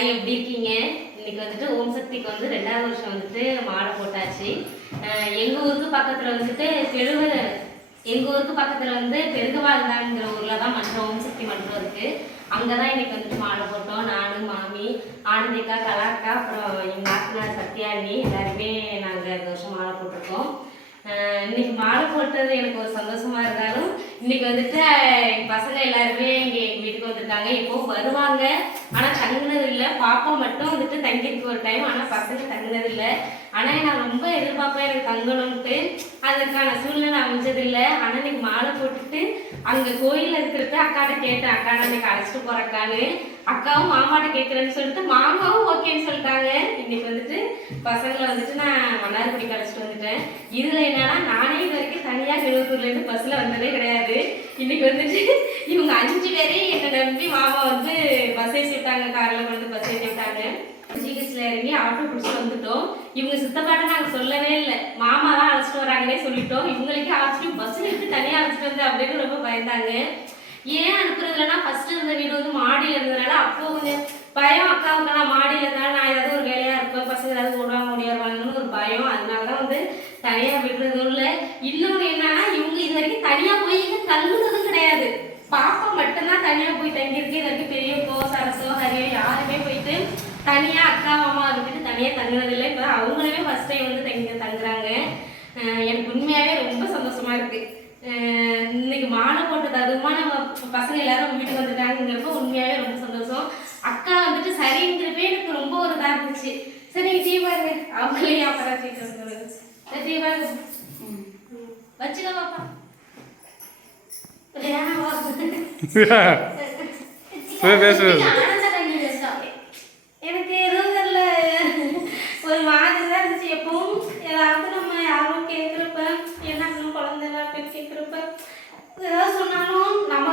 எல்லாரும் எப்படி இருக்கீங்க? இன்னைக்கு வந்துட்டு ஓம் சக்திக்கு வந்து 2வது வருஷம் வந்துட்டு மாலை போட்டாச்சு. எங்க ஊருக்கு பக்கத்துல வந்துட்டு பெருகவாழ்ந்தாங்கிற ஊர்ல தான் மன்றம் ஓம் சக்தி மன்றம் இருக்கு. அங்கதான் இன்னைக்கு வந்துட்டு மாலை போட்டோம். நானு, மாமி, ஆனந்திக்கா, கலாக்கா, அப்புறம் எங்க நாத்தனார் சத்யாண்ணி எல்லாருமே நாங்க இந்த வருஷம் மாலை போட்டிருக்கோம். இன்னைக்கு மாலை போட்டது எனக்கு ஒரு சந்தோஷமா இருந்தாலும் இன்னைக்கு வந்துட்டு எங்க பசங்க எல்லாருமே எங்க வீட்டுக்கு வந்திருக்காங்க. இப்போ வருவாங்க, ஆனா தங்குனது இல்லை. பாப்பா மட்டும் வந்துட்டு தங்கியிருக்கு ஒரு டைம், ஆனா பசங்க தங்குனது இல்லை. ஆனா நான் ரொம்ப எதிர்பார்ப்பேன் எனக்கு தங்கணும்ட்டு. அதுக்கான சூழ்நிலை அமைஞ்சதில்லை. ஆனா இன்னைக்கு மாலை போட்டுட்டு அங்க கோயில்ல இருக்கிறது அக்காட்ட கேட்டேன், அக்கா நான் இன்னைக்கு அழைச்சிட்டு போறக்கான்னு. அக்காவும் மாமாட்ட கேட்குறேன்னு சொல்லிட்டு மாமாவும் ஓகேன்னு சொல்லிட்டாங்க. இன்னைக்கு வந்துட்டு பசங்களை வந்துட்டு நான் மன்னார்குடிக்கு அழைச்சிட்டு வந்துட்டேன். இதுல என்னன்னா நானே இது வரைக்கும் தனியா எழுவத்தூர்லேருந்து பஸ்ல வந்ததே கிடையாது. இன்னைக்கு வந்துட்டு இவங்க 5 பேரே என்னை நம்பி மாமா வந்து பஸ் ஏற்றி விட்டாங்க, காரில் கொண்டு பஸ் ஏற்றி விட்டாங்க. ஜிஹெச்ல இறங்கி ஆட்டோ பிடிச்சிட்டு வந்துட்டோம். இவங்க சித்தப்பாட்ட நாங்கள் சொல்லவே இல்லை, மாமா தான் அழைச்சிட்டு வராங்கன்னே சொல்லிட்டோம். இவங்களுக்கே அழைச்சிட்டு பஸ்ஸில் எடுத்து தனியாக அழைச்சிட்டு வந்து அப்படின்னு ரொம்ப பயந்தாங்க. ஏன் அனுப்புறது இல்லைன்னா ஃபர்ஸ்ட் இருந்த வீடு வந்து மாடியில் இருந்ததுனால அப்போ கொஞ்சம் பயம். அக்காவுக்கெல்லாம் மாடியில் இருந்தனால நான் ஏதாவது ஒரு வேலையாக இருப்பேன், பசங்க ஏதாவது ஓடுவாங்க ஓடியாருவாங்கன்னு ஒரு பயம். அதனால தான் வந்து தனியாக விடுறதும் இல்லை. இன்னொன்று என்னன்னா இவங்க இது வரைக்கும் தனியாக போய் இங்கே தங்குறதும் கிடையாது. பாப்பா மட்டும்தான் தனியாக போய் தங்கியிருக்கு. இது வரைக்கும் பெரியப்போ, சரசோ, ஹரியோ யாருமே போயிட்டு தனியாக அக்கா மாமா விட்டுட்டு தனியாக தங்குறதில்லை. இப்போ அவங்களுமே ஃபர்ஸ்ட் டைம் வந்து தங்குறாங்க. எனக்கு உண்மையாகவே ரொம்ப சந்தோஷமா இருக்கு. இன்னைக்கு மாலை போட்டது அதுமா நம்ம பசங்க எல்லாரும் வீட்டுக்கு வந்துட்டாங்கிறப்ப உண்மையாகவே ரொம்ப சந்தோஷம். அக்கா வந்துட்டு சரிங்கிறப்பே எனக்கு ரொம்ப ஒரு இதாக இருந்துச்சு. சரி டீ பாருங்க, அவங்களே அப்புறம் டீ பாருங்க வச்சுக்க பாப்பா. எனக்கு எதுவும் தெரியல, ஒரு மாதிரி தான் இருந்துச்சு. எப்பவும் ஏதாவது நம்ம யாரும் கேட்குறப்ப என்ன குழந்தை அப்படின்னு கேட்குறப்ப ஏதாவது சொன்னாலும் நம்ம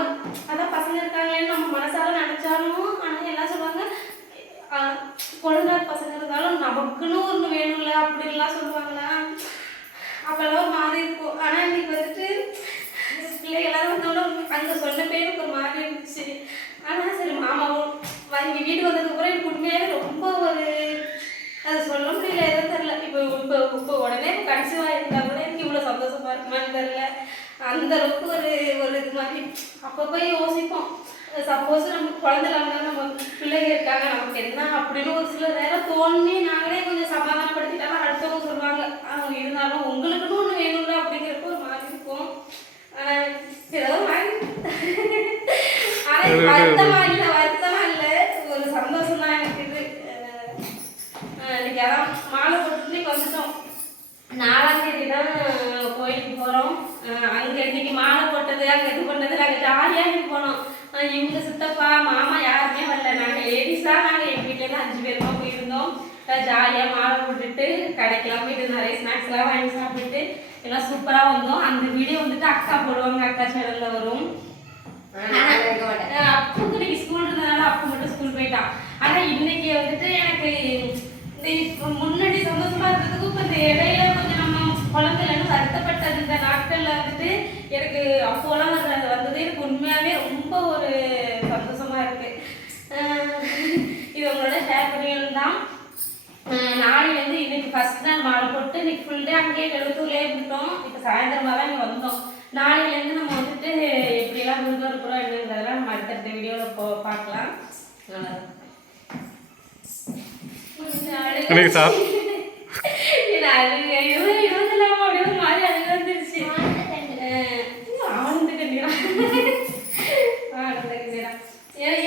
அதான் பசங்க இருக்காங்களேன்னு நம்ம மனசால நினைச்சாலும், ஆனால் எல்லாம் சொல்லுவாங்க குழந்தை பசங்க இருந்தாலும் நமக்குன்னு ஒன்று வேணும்ல அப்படின்லாம் சொல்லுவாங்களா, அப்பெல்லாம் மாறி இருக்கும். ஆனால் இன்னைக்கு வந்துட்டு பிள்ளை எல்லாரும் வந்தாலும் அங்கே சொன்ன பேருக்கு ஒரு மாதிரி இருந்துச்சு. ஆனால் சரி மாமாவும் வாங்கி வீட்டுக்கு வந்ததுக்கப்புறம் எனக்கு உண்மையாகவே ரொம்ப ஒரு அதை சொல்ல முடியல, எதுவும் தெரில. இப்போ உடனே கன்சீவாக இருந்தால் கூட எனக்கு இவ்வளோ சந்தோஷமா இருக்குமான்னு தெரில. அந்த அளவுக்கு ஒரு இது மாதிரி அப்பப்போ யோசிப்போம். சப்போஸ் நமக்கு குழந்தை இல்லாமல் நம்ம பிள்ளைங்க இருக்காங்க நமக்கு என்ன அப்படின்னு ஒரு சில நேரம் தோணி நாங்களே கொஞ்சம் சமாதானப்படுத்திட்டாலும் அடுத்தவங்க சொல்லுவாங்க அவங்க இருந்தாலும் உங்களுக்குன்னு ஒன்று வேணும்ல அப்படிங்கிறப்ப ஒரு மாதிரி இருக்கும். ஆனால் ஏதோ மாதிரி ஆனால் வருத்தமா இல்லை ஒரு சந்தோஷம் தான் எனக்கு. இது இன்னைக்கு அதான் மாலை போட்டு வந்துட்டோம். 4ஆம் தேதி தான் கோயிலுக்கு போகிறோம். அங்கே இன்னைக்கு மாலை போட்டது அங்கே இது பண்ணது நாங்கள் ஜாலியாக இன்னைக்கு போனோம். இவங்க சித்தப்பா மாமா யாருமே வரல, நாங்கள் லேடிஸாக நாங்கள் எங்கள் வீட்டிலேருந்து 5 பேருமா போயிருந்தோம். ஜாலியாக மாலை போட்டுட்டு கடைக்கெல்லாம் போயிட்டு நிறைய ஸ்நாக்ஸ்லாம் வாங்கி சாப்பிட்டுட்டு எல்லாம் சூப்பராக வந்தோம். அந்த வீடியோ வந்துட்டு அக்கா போடுவாங்க, அக்கா சேனலில் வரும். அப்புக்கு இன்னைக்கு ஸ்கூல் இருந்ததுனால அப்பு மட்டும் ஸ்கூல் போயிட்டான். ஆனால் இன்னைக்கு வந்துட்டு எனக்கு முன்னாடி சந்தோஷமா இருக்கிறதுக்கும் இப்போ இந்த இடையில கொஞ்சம் நம்ம குழந்தைலன்னு வருத்தப்பட்டது இந்த நாட்கள்ல வந்துட்டு எனக்கு அப்போலாம் வந்தது எனக்கு உண்மையாகவே ரொம்ப ஒரு சந்தோஷமா இருக்கு. இது உங்களோட ஷேர் பண்ணியிருந்தோம் தான். நாளையிலேருந்து இன்னைக்கு ஃபர்ஸ்ட் நாள் மாலை போட்டு இன்னைக்கு ஃபுல் டே அங்கேயே எழுத்தூர்லேயே இருந்துட்டோம். இப்போ சாயந்தரமாக தான் இங்கே வந்தோம். நாளையிலேருந்து நம்ம வந்துட்டு எப்படியெல்லாம் விருதம் இருக்கிறோம் என்னங்கிறதெல்லாம் நம்ம அடுத்தடுத்த வீடியோவில் பார்க்கலாம்.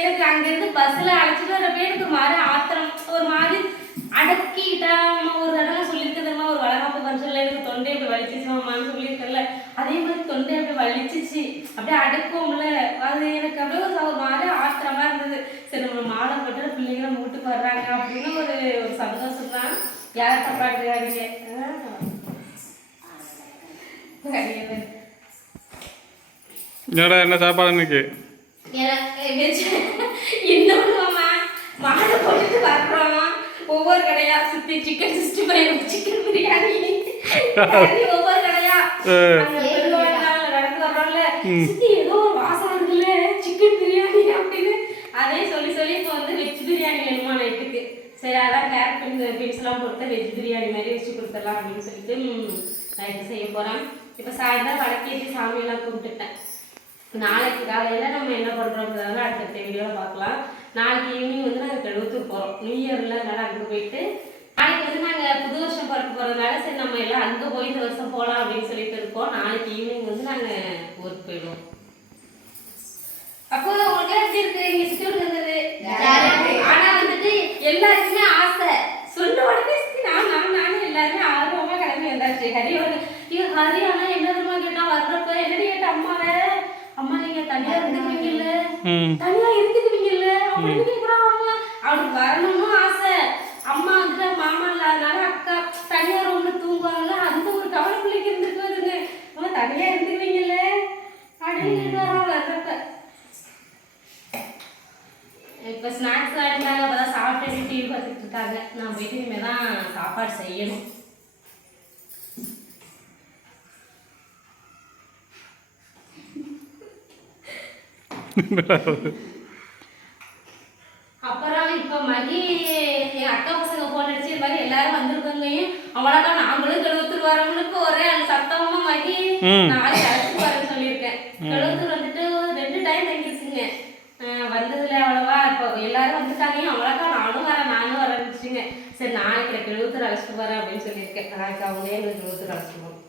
எனக்கு அங்கிருந்து பஸ்ல அழைச்சிட்டு வரப்பே எனக்கு மாதிரி ஆத்திரம் ஒரு மாதிரி அடக்கிட்டா. ஒரு தடவை சொல்லியிருக்கிறதுமா ஒரு வளகாப்பு ஃபங்க்ஷன்ல எனக்கு தொண்டை அப்படி வலிச்சிச்சுமான்னு சொல்லியிருக்கல, அதே மாதிரி தொண்டை அப்படி வலிச்சிச்சு அப்படியே அடக்கும்ல. அது எனக்கு அப்படியே ஒரு மாதிரி ஆத்திரமா இருந்தது. சரி நம்ம மாலை போட்டு பிள்ளைங்க நம்ம வீட்டுக்கு வர்றாங்க அப்படின்னு ஒரு சந்தோஷம் தான். யாரும் தப்பா எடுத்துக்காதீங்க. என்ன சாப்பாடு இன்னைக்கு? இன்னொன்னுமா மாலை போட்டுட்டு வர்றோம், ஒவ்வொரு கடையா சுத்தி சிக்கன் 65 சிக்கன் பிரியாணி ஒவ்வொரு கடையா நடந்து வர்றோம்ல, சுத்தி ஏதோ ஒரு வாசம் இருக்குல்ல சிக்கன் பிரியாணி அப்படின்னு அதே சொல்லி இப்போ வந்து வெஜ் பிரியாணி வேணுமா ரைஸ்லாம் போட்டு வெஜ் பிரியாணி மாதிரி வச்சு கொடுத்துடலாம் அப்படின்னு சொல்லிட்டு நைட்டு செய்ய போகிறேன். இப்போ சாயந்தரம் வடக்கேற்றி சாமியெல்லாம் கும்பிட்டுட்டேன். நாளைக்கு காலையில் நம்ம என்ன பண்ணுறோங்கிறதால அடுத்த வீடியோவில் பார்க்கலாம். நாளைக்கு ஈவினிங் வந்து நாங்கள் கழுவத்தூர் போகிறோம். நியூ இயரில் அதனால் அங்கே போயிட்டு நாளைக்கு வந்து நாங்கள் புது வருஷம் பிறக்க போகிறதுனால சரி நம்ம எல்லாம் அங்கே போய் இந்த வருஷம் போகலாம் அப்படின்னு சொல்லிட்டு இருக்கோம். நாளைக்கு ஈவினிங் வந்து நாங்கள் ஊருக்கு போயிடுவோம். அப்போ உங்களுக்கு எப்படி இருக்கு? இங்கே சித்தூர் இருந்தது ஆனால் வந்துட்டு எல்லாருக்குமே ஆசை சொன்ன உடனே நானும் எல்லாருமே ஆர்வமாக கிளம்பி வந்தாச்சு. ஹரி ஆனால் என்ன தெரியுமா கேட்டா வர்றப்ப என்னடி கேட்ட அம்மாவே அம்மா நீங்க தனியா இருந்துக்குவீங்கல்ல அப்படின்னு கேட்குறான். அவனுக்கு வரணும்னு ஆசை. அம்மா வந்துட்டு மாமா இல்லாதனால அக்கா தனியா ரூம்ல தூங்குவாங்கல்ல அந்த ஒரு கவலை பிள்ளைக்கு இருந்துட்டு வருங்க. அவன் தனியா இருந்துக்குவீங்கல்ல அப்படின்னு வர்றப்ப இப்போ ஸ்நாக்ஸ் ஆகிட்டாங்க. அப்போதான் சாப்பிட்டு டிவி பார்த்துட்டு இருக்காங்க. நான் போயிட்டு இனிமேல் தான் சாப்பாடு செய்யணும். அப்புறம் இப்போ மகி என் அக்கா பசங்க போன் அடிச்சு இது மாதிரி எல்லாரும் வந்திருக்கோங்கையும் அவளக்கா நாங்களும் கழுவத்தூர் வரவங்களுக்கு ஒரே சத்தமா மகி நாளைக்கு அழைச்சிட்டு வரேன்னு சொல்லியிருக்கேன். கழுவத்தூர் வந்துட்டு 2 டைம் தங்கிருச்சுங்க. வந்ததுல அவ்வளவா இப்போ எல்லாரும் வந்துட்டாங்க. அவளக்கா நானும் வரேன்னு வச்சுங்க. சரி நாளைக்கு கழுவத்தூர் அழைச்சிட்டு வரேன் அப்படின்னு சொல்லியிருக்கேன். நாளைக்கு அவங்களே எங்களுக்கு கழுவத்தூர் அழைச்சிட்டு போகணும்.